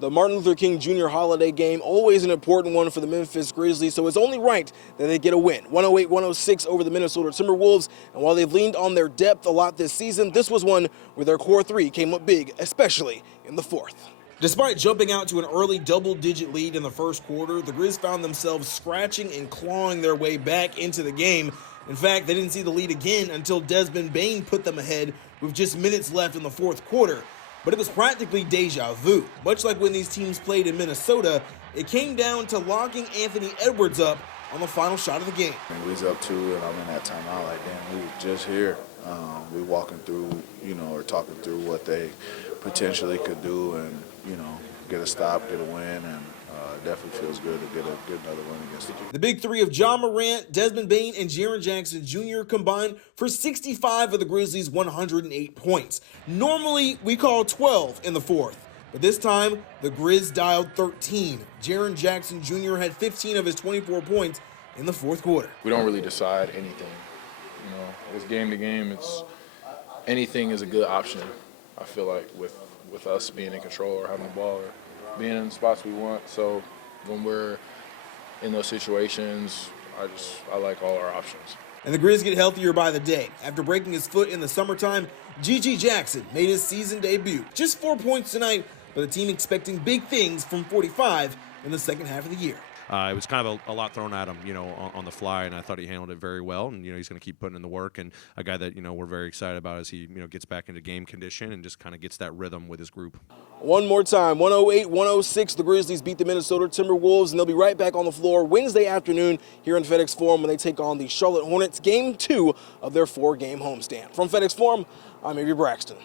The Martin Luther King Jr. holiday game, always an important one for the Memphis Grizzlies, so it's only right that they get a win. 108-106 over the Minnesota Timberwolves, and while they've leaned on their depth a lot this season, this was one where their core three came up big, especially in the fourth. Despite jumping out to an early double-digit lead in the first quarter, the Grizz found themselves scratching and clawing their way back into the game. In fact, they didn't see the lead again until Desmond Bane put them ahead with just minutes left in the fourth quarter. But it was practically deja vu. Much like when these teams played in Minnesota, it came down to locking Anthony Edwards up on the final shot of the game. We was up 2, and I'm in that timeout like, damn, we was just here. We walking through, or talking through what they potentially could do and, get a stop, get a win, and it definitely feels good to get another win against the Jets. The big three of Ja Morant, Desmond Bane, and Jaren Jackson Jr. combined for 65 of the Grizzlies' 108 points. Normally, we call 12 in the fourth, but this time, the Grizz dialed 13. Jaren Jackson Jr. had 15 of his 24 points in the fourth quarter. We don't really decide anything. It's game to game. Anything is a good option, I feel like, with us being in control or having the ball or being in the spots we want. So when we're in those situations, I like all our options. And the Grizz get healthier by the day. After breaking his foot in the summertime, G.G. Jackson made his season debut. Just 4 points tonight, but the team expecting big things from 45 in the second half of the year. It was kind of a lot thrown at him, on the fly, and I thought he handled it very well. And he's going to keep putting in the work, and a guy that we're very excited about as he gets back into game condition and just kind of gets that rhythm with his group. One more time, 108-106. The Grizzlies beat the Minnesota Timberwolves, and they'll be right back on the floor Wednesday afternoon here in FedEx Forum when they take on the Charlotte Hornets, Game 2 of their 4-game homestand. From FedEx Forum, I'm Avery Braxton.